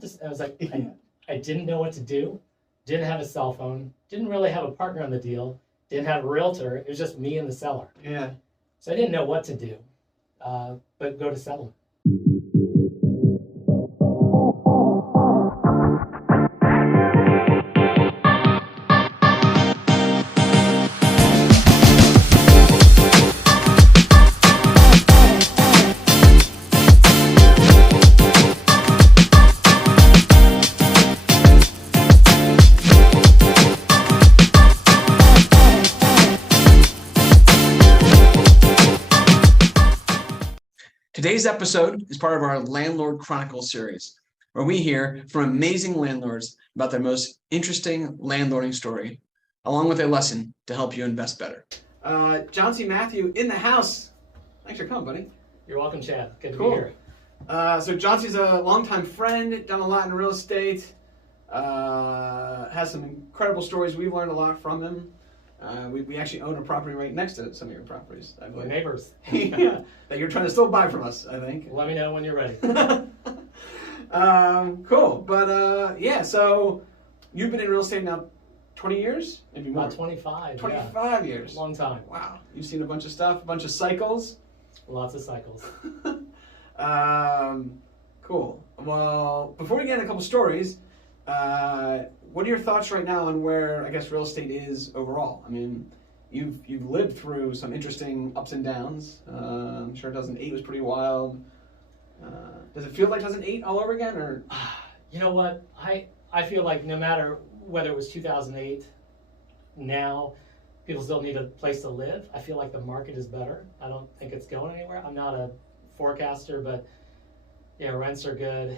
have to, I was like, I didn't know what to do, didn't have a cell phone, didn't really have a partner on the deal, didn't have a realtor. It was just me and the seller. Yeah. So I didn't know what to do, but go to settlement. Today's episode is part of our Landlord Chronicles series, where we hear from amazing landlords about their most interesting landlording story, along with a lesson to help you invest better. Johncey, Mathew in the house. Thanks for coming, buddy. You're welcome, Chad. Good to Cool. be here. So Johncey's a longtime friend, done a lot in real estate, has some incredible stories. We've learned a lot from him. We actually own a property right next to some of your properties, I believe. We're neighbors. Yeah, that you're trying to still buy from us, I think. Let me know when you're ready. Cool. But yeah, so you've been in real estate now 20 years? Maybe more. About 25. 25 years. Long time. Wow. You've seen a bunch of stuff, a bunch of cycles. Lots of cycles. Cool. Well, before we get into a couple stories, what are your thoughts right now on where, I guess, real estate is overall? I mean, you've lived through some interesting ups and downs. I'm sure 2008 was pretty wild. Does it feel like 2008 all over again, or? You know what? I feel like no matter whether it was 2008, now people still need a place to live. I feel like the market is better. I don't think it's going anywhere. I'm not a forecaster, but yeah, rents are good.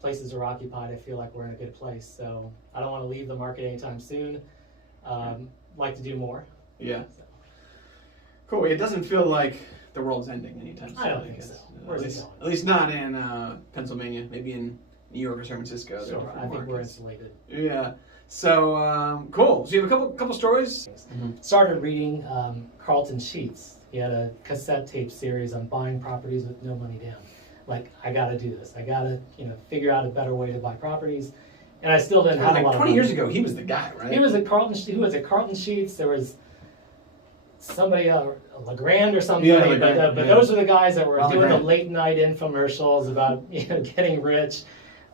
Places are occupied. I feel like we're in a good place. So I don't want to leave the market anytime soon. Like to do more. Yeah. So. Cool. It doesn't feel like the world's ending anytime soon. I don't think so. Where's it going? At least not in Pennsylvania. Maybe in New York or San Francisco. Sure. I think we're insulated. Yeah. So cool. So you have a couple stories. Started reading Carlton Sheets. He had a cassette tape series on buying properties with no money down. Like, I got to do this. I got to, figure out a better way to buy properties. And I still didn't have a lot of 20 money. years ago, he was the guy, right? He was at Carlton Sheets. There was somebody, LeGrand or something. Yeah, but those are the guys that were doing LeGrand. the late night infomercials about getting rich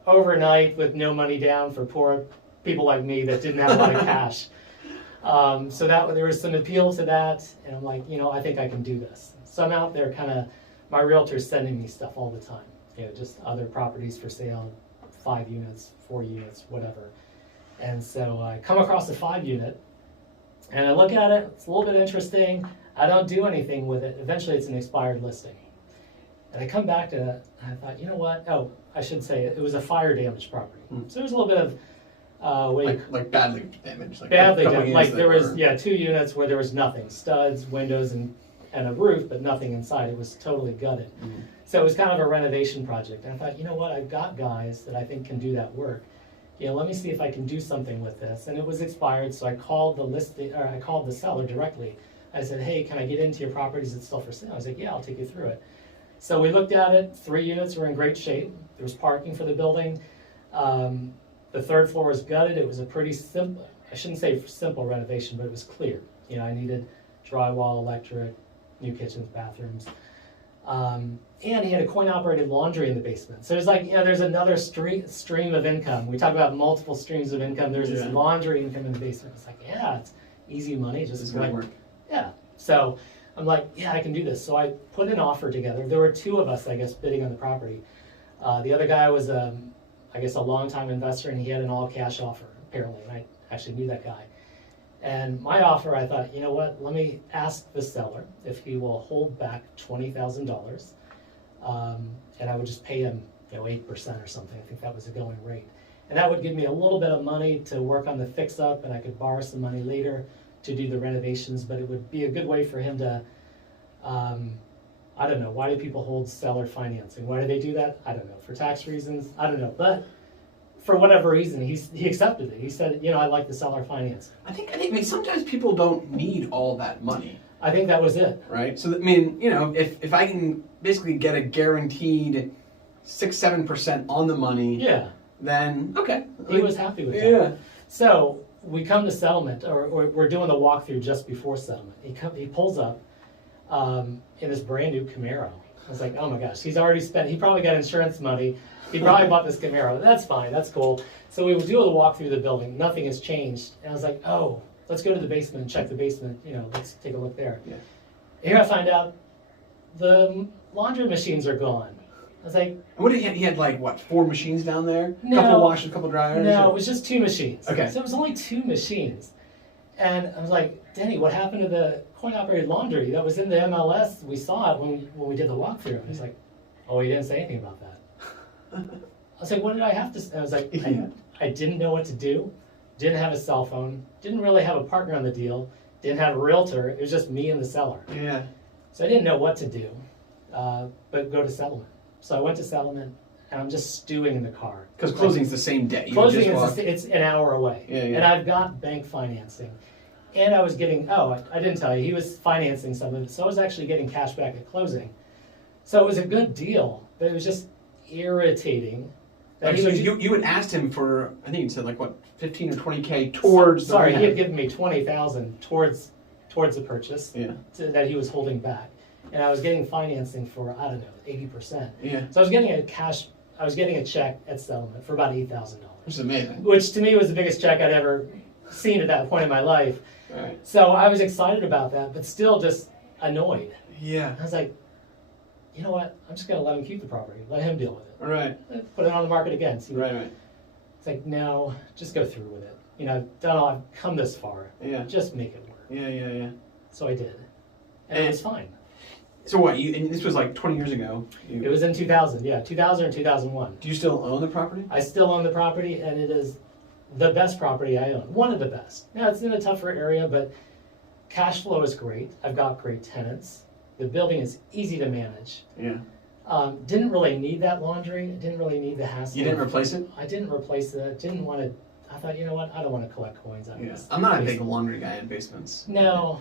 overnight with no money down for poor people like me that didn't have a lot of cash. So there was some appeal to that, and I'm like, I think I can do this. So I'm out there my realtor's sending me stuff all the time, just other properties for sale, 5 units, 4 units, whatever. And so I come across a 5 unit, and I look at it, it's a little bit interesting. I don't do anything with it. Eventually it's an expired listing. And I come back to it, and I thought, you know what? Oh, I should say it was a fire damaged property. So there was a little bit of like badly damaged. Badly damaged. Like there was 2 units where there was nothing, studs, windows, and a roof, but nothing inside. It was totally gutted. Mm-hmm. So it was kind of a renovation project. And I thought, you know what? I've got guys that I think can do that work. Let me see if I can do something with this. And it was expired, so I called the seller directly. I said, hey, can I get into your properties that's still for sale? I was like, yeah, I'll take you through it. So we looked at it. 3 units were in great shape. There was parking for the building. The 3rd floor was gutted. It was a pretty simple, I shouldn't say simple renovation, but it was clear. I needed drywall, electric, new kitchens, bathrooms. And he had a coin-operated laundry in the basement. So there's there's another stream of income. We talk about multiple streams of income. There's this laundry income in the basement. It's like, yeah, it's easy money. Just going to work. Yeah. So I'm like, yeah, I can do this. So I put an offer together. There were 2 of us, I guess, bidding on the property. The other guy was, I guess, a longtime investor, and he had an all-cash offer, apparently. And I actually knew that guy. And my offer, I thought, you know what, let me ask the seller if he will hold back $20,000, and I would just pay him 8% or something. I think that was the going rate. And that would give me a little bit of money to work on the fix-up, and I could borrow some money later to do the renovations, but it would be a good way for him to, I don't know, why do people hold seller financing? Why do they do that? I don't know, for tax reasons? I don't know, but for whatever reason, he accepted it. He said, I like the seller finance. I think sometimes people don't need all that money. I think that was it. Right? So, if I can basically get a guaranteed 6-7% on the money, yeah, then okay. He was happy with that. Yeah. So we come to settlement, or we're doing the walkthrough just before settlement. He pulls up in this brand new Camaro. I was like, oh my gosh, he's already spent, he probably got insurance money. He probably bought this Camaro. That's fine, that's cool. So we would do a walk through the building. Nothing has changed. And I was like, oh, let's go to the basement and check the basement. Let's take a look there. Yeah. Here I find out the laundry machines are gone. I was like, What did he had? He had like what, 4 machines down there? No. Couple washers, couple dryers? no, it was just 2 machines. Okay. So it was only 2 machines. And I was like, Denny, what happened to the coin-operated laundry that was in the MLS? We saw it when we did the walkthrough. And he's like, oh, he didn't say anything about that. I was like, what did I have to say? I was like, I didn't know what to do. Didn't have a cell phone. Didn't really have a partner on the deal. Didn't have a realtor. It was just me and the seller. Yeah. So I didn't know what to do, but go to settlement. So I went to settlement, and I'm just stewing in the car. Because closing's the same day. You Closing just walk- it's an hour away. Yeah, yeah. And I've got bank financing. And I was getting, I didn't tell you, he was financing some of it, so I was actually getting cash back at closing. So it was a good deal, but it was just irritating. That he So would- you had asked him for, I think you said like what, 15 or 20K towards the Sorry, he rehab. had given me 20,000 towards the purchase Yeah. that he was holding back. And I was getting financing for, I don't know, 80%. Yeah. So I was getting a check at settlement for about $8,000. Which is amazing. Which to me was the biggest check I'd ever seen at that point in my life. Right. So I was excited about that, but still just annoyed. Yeah. I was like, you know what? I'm just going to let him keep the property. Let him deal with it. Right. Put it on the market again. See what- Right. It's like, no, just go through with it. I've come this far. Yeah. Just make it work. Yeah. So I did. And it was fine. So what, and this was like 20 years ago. It was in 2000, yeah, 2000 or 2001. Do you still own the property? I still own the property, and it is the best property I own. One of the best. Now, it's in a tougher area, but cash flow is great. I've got great tenants. The building is easy to manage. Yeah. Didn't really need that laundry. Didn't really need the hassle. You didn't replace it? I didn't replace it. Didn't want to. I thought, you know what? I don't want to collect coins out of Yeah. this. I'm not a big laundry guy in basements. No,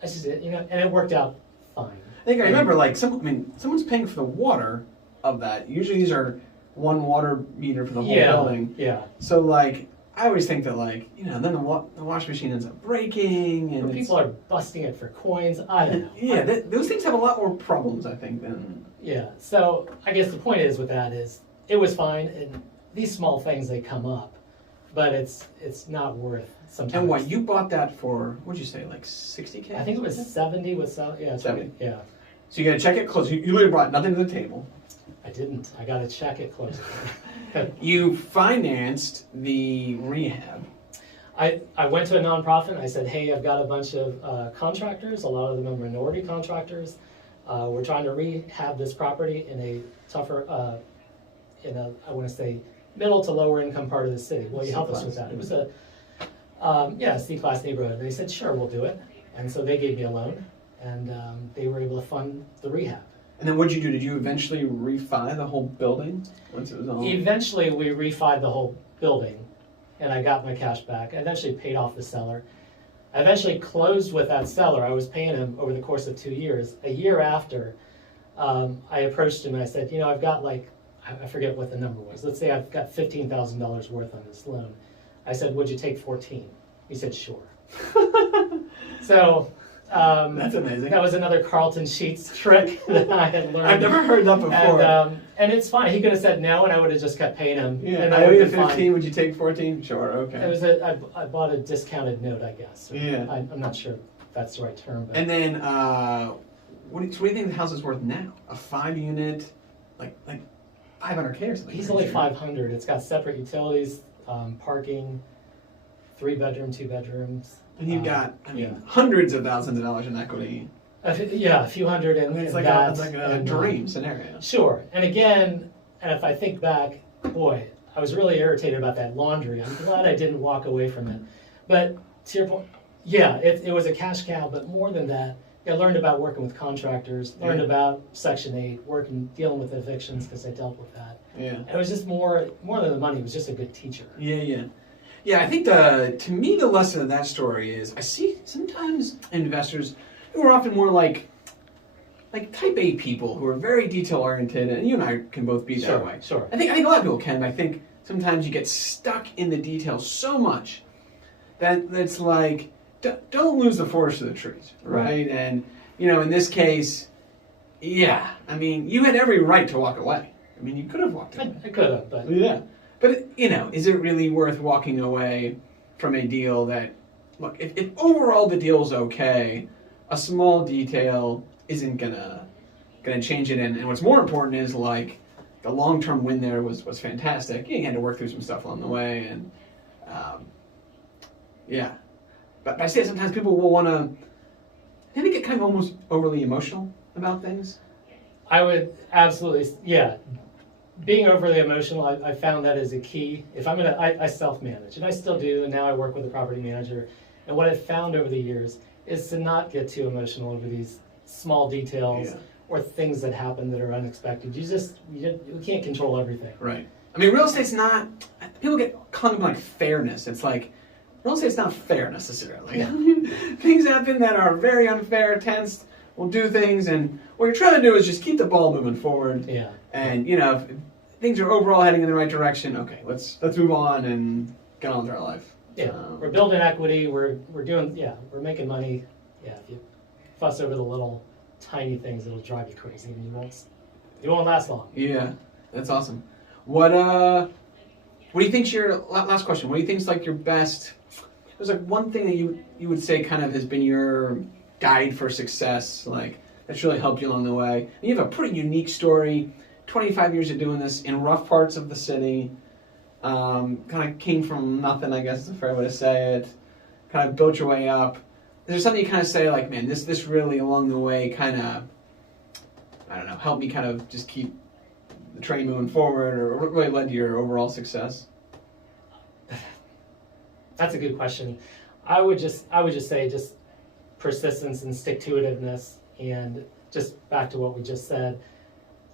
that's just it. And it worked out fine. I think I remember like someone's paying for the water of that. Usually these are one water meter for the whole building. Yeah. So like I always think that like then the wash machine ends up breaking and Or people are busting it for coins. I don't know. yeah, those things have a lot more problems I think than Yeah. So I guess the point is with that is it was fine, and these small things they come up, but it's not worth sometimes. And what you bought that for? What'd you say like 60K? I think it was 70 with some. Yeah. 70. Yeah. So you got to check it close. You literally brought nothing to the table. I didn't. I got to check it closely. You financed the rehab. I went to a nonprofit and I said, hey, I've got a bunch of contractors. A lot of them are minority contractors. We're trying to rehab this property in a tougher, I want to say, middle to lower income part of the city. Will you help us with that? It was a C-class neighborhood. They said, sure, we'll do it. And so they gave me a loan, and they were able to fund the rehab. And then what'd you do? Did you eventually refi the whole building once it was all? Eventually, we refied the whole building, and I got my cash back. I eventually paid off the seller. I eventually closed with that seller. I was paying him over the course of 2 years. A year after, I approached him and I said, I've got I forget what the number was. Let's say I've got $15,000 worth on this loan. I said, would you take 14? He said, sure. So That's amazing. that was another Carlton Sheets trick that I had learned. I've never heard that before. And it's fine. He could have said no, and I would have just kept paying him. Yeah, and I owe you would've been 15. fine. Would you take 14? Sure, okay. It was I bought a discounted note, I guess. Yeah. I'm not sure if that's the right term. But And then, what do you think the house is worth now? A 5-unit, like 500K or something? he's only 500. It's got separate utilities, parking, 3-bedroom, 2 bedrooms. And you've got, yeah. hundreds of thousands of dollars in equity. A few hundred, I and mean, it's like that, a and, dream scenario. Sure. And again, and if I think back, boy, I was really irritated about that laundry. I'm glad I didn't walk away from it. But to your point, yeah, it was a cash cow, but more than that, I learned about working with contractors, learned Yeah. about Section 8, dealing with evictions because I dealt with that. Yeah. And it was just more than the money, it was just a good teacher. Yeah. Yeah, I think to me the lesson of that story is I see sometimes investors who are often more like type A people who are very detail oriented, and you and I can both be that way. Sure. I think a lot of people can. But I think sometimes you get stuck in the details so much that it's like, don't lose the forest for the trees, right? And, in this case, yeah, I mean, you had every right to walk away. I mean, you could have walked away. I could have, but... Yeah. But, is it really worth walking away from a deal that, look, if overall the deal's okay, a small detail isn't gonna change it. And what's more important is, like, the long-term win there was fantastic. You had to work through some stuff along the way, and, yeah. But I say sometimes people will want to, maybe get kind of almost overly emotional about things. I would absolutely, yeah. Being overly emotional, I found that is a key. If I'm I self-manage, and I still do, and now I work with a property manager. And what I've found over the years is to not get too emotional over these small details or things that happen that are unexpected. You can't control everything. Right. I mean, real estate's not, people get hung up on like fairness. It's like, real estate's not fair necessarily. Yeah. Things happen that are very unfair, tense, will do things, and what you're trying to do is just keep the ball moving forward. Yeah. And, if things are overall heading in the right direction, okay, let's move on and get on with our life. Yeah, we're building equity. We're doing. Yeah, we're making money. Yeah, if you fuss over the little tiny things, it'll drive you crazy, and you won't last long. Yeah, that's awesome. What do you think's your last question? What do you think's like your best? There's like one thing that you would say kind of has been your guide for success, like that's really helped you along the way. And you have a pretty unique story. 25 years of doing this in rough parts of the city. Kind of came from nothing, I guess is a fair way to say it. Kind of built your way up. Is there something you kind of say like, man, this really along the way kind of, I don't know, helped me kind of just keep the train moving forward, or what really led to your overall success? That's a good question. I would just say just persistence and stick-to-itiveness, and just back to what we just said,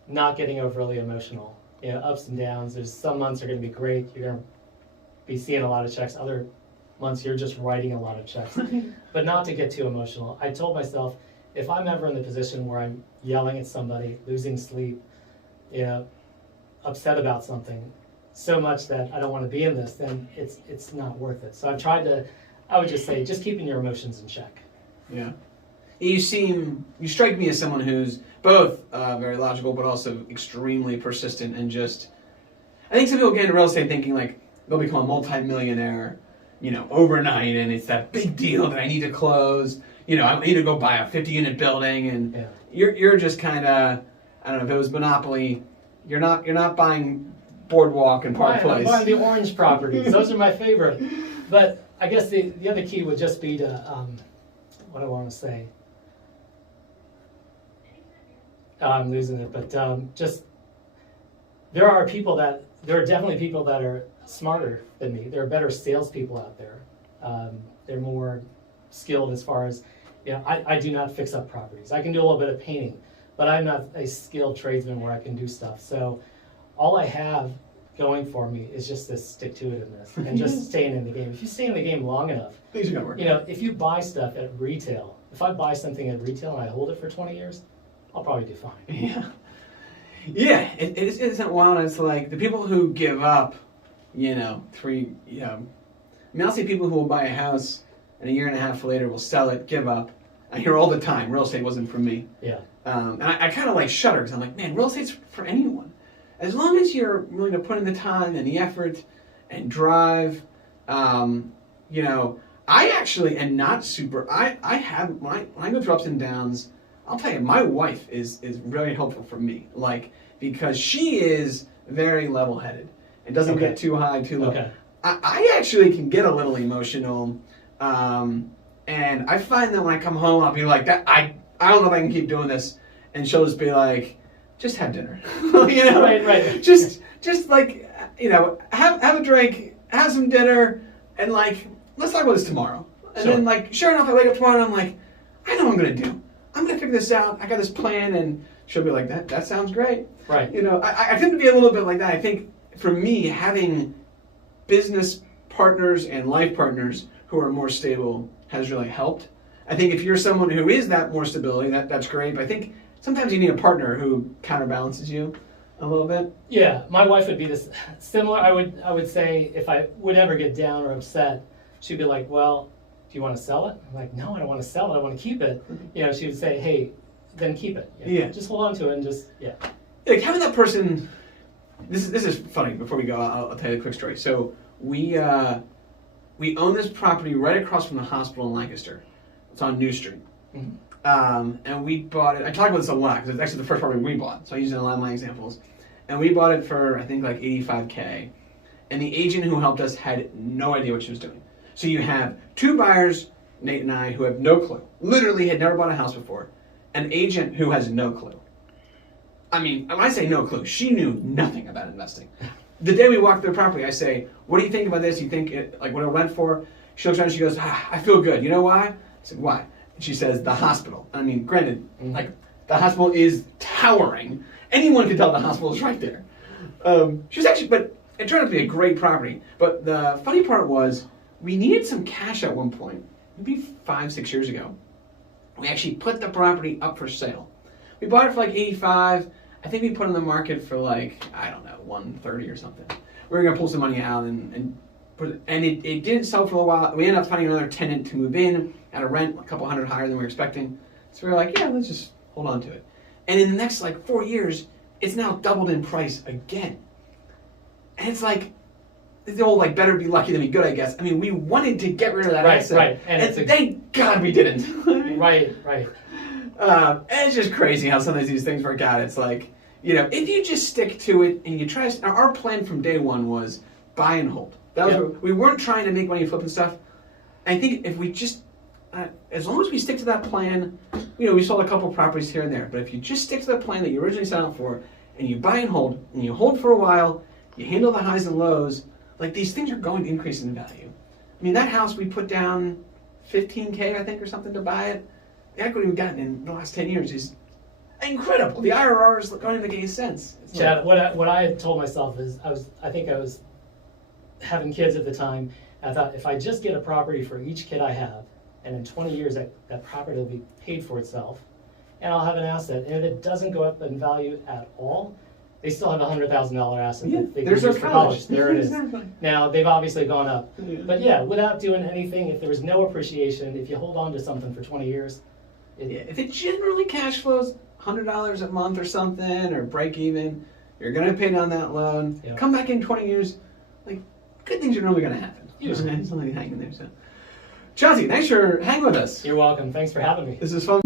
not getting overly emotional. Ups and downs. There's some months are going to be great. You're going to be seeing a lot of checks. Other months you're just writing a lot of checks. But not to get too emotional. I told myself, if I'm ever in the position where I'm yelling at somebody, losing sleep, upset about something so much that I don't want to be in this, then it's not worth it. So I would just say, just keeping your emotions in check. Yeah. You strike me as someone who's both very logical, but also extremely persistent, and just, I think some people get into real estate thinking like they'll become a multi-millionaire, overnight, and it's that big deal that I need to close. I need to go buy a 50-unit building, and you're just kind of, I don't know, if it was Monopoly, you're not buying Boardwalk and Park Place. I'm buying the orange properties. Those are my favorite. But I guess the other key would just be to, what do I want to say? I'm losing it, but just there are definitely people that are smarter than me. There are better salespeople out there. They're more skilled as far as, I do not fix up properties. I can do a little bit of painting, but I'm not a skilled tradesman where I can do stuff. So all I have going for me is just this stick-to-itiveness and just staying in the game. If you stay in the game long enough, things are gonna work. If you buy stuff at retail, if I buy something at retail and I hold it for 20 years, I'll probably do fine. Yeah. Yeah, it isn't wild. It's like the people who give up, I mean, I'll see people who will buy a house and a year and a half later will sell it, give up. I hear all the time, real estate wasn't for me. Yeah. And I kind of like shudder because I'm like, man, real estate's for anyone. As long as you're willing to put in the time and the effort and drive, I actually am not super, I have, when I go through ups and downs, I'll tell you, my wife is very helpful for me, like, because she is very level-headed and doesn't get too high, too low. Okay. I actually can get a little emotional, and I find that when I come home, I'll be like, I don't know if I can keep doing this, and she'll just be like, just have dinner, Right. Just like, have a drink, have some dinner, and like, let's talk about this tomorrow. And then like, sure enough, I wake up tomorrow and I'm like, I know what I'm gonna do. I'm gonna figure this out. I got this plan, and she'll be like, that sounds great. Right. I tend to be a little bit like that. I think for me, having business partners and life partners who are more stable has really helped. I think if you're someone who is that more stability, that's great. But I think sometimes you need a partner who counterbalances you. a little bit? Yeah, my wife would be this similar. I would say if I would ever get down or upset, she'd be like, "Well, do you want to sell it?" I'm like, "No, I don't want to sell it. I want to keep it." You know, she would say, "Hey, then keep it. Yeah. Just hold on to it and just Like having that person. This is funny. Before we go, I'll tell you a quick story. So we own this property right across from the hospital in Lancaster. It's on New Street. And we bought it. I talk about this a lot because it's actually the first property we bought. So I use it in a lot of my examples. And we bought it for I think like $85K. And the agent who helped us had no idea what she was doing. So you have two buyers, Nate and I, who have no clue. Literally had never bought a house before. An agent who has no clue. I mean, when I say no clue, she knew nothing about investing. The day we walked through the property, I say, "What do you think about this? You think it, like what it went for?" She looks around and she goes, "I feel good. You know why?" I said, "Why?" And she says, "The hospital." I mean, granted, like the hospital is towering. Anyone could tell the hospital is right there. She was actually, but it turned out to be a great property. But the funny part was, we needed some cash at one point, maybe 5-6 years ago. We actually put the property up for sale. We bought it for like 85. I think we put it on the market for like, I don't know, 130 or something. We were gonna pull some money out and put it, and it didn't sell for a while. We ended up finding another tenant to move in at a rent a couple hundred higher than we were expecting. So we were like, yeah, let's just hold on to it. And in the next like 4 years, it's now doubled in price again. And it's like, the old like better be lucky than be good, I guess. I mean, we wanted to get rid of that asset. Right. And thank God we didn't. Right. And it's just crazy how sometimes these things work out. It's like, you know, if you just stick to it and you try. Our plan from day one was buy and hold. That was we weren't trying to make money flipping stuff. I think if we just, as long as we stick to that plan, you know, we sold a couple properties here and there. But if you just stick to the plan that you originally signed up for, and you buy and you hold for a while, you handle the highs and lows. Like these things are going to increase in value. I mean, that house we put down $15K, I think, or something to buy it. The equity we've gotten in the last 10 years is incredible. The IRRs don't even make any sense. Chad, what I had told myself is I think I was having kids at the time. I thought if I just get a property for each kid I have, and in 20 years that property will be paid for itself, and I'll have an asset. And if it doesn't go up in value at all, they still have a $100,000 asset that they can use for college. There it is. Exactly. Now, they've obviously gone up. But yeah, without doing anything, if there was no appreciation, if you hold on to something for 20 years. If it generally cash flows $100 a month or something, or break even, you're going to pay down that loan. Yeah. Come back in 20 years, like, good things are normally going to happen. Usually. Something hanging there. So, Johncey, thanks for hanging with us. You're welcome. Thanks for having me. This is fun.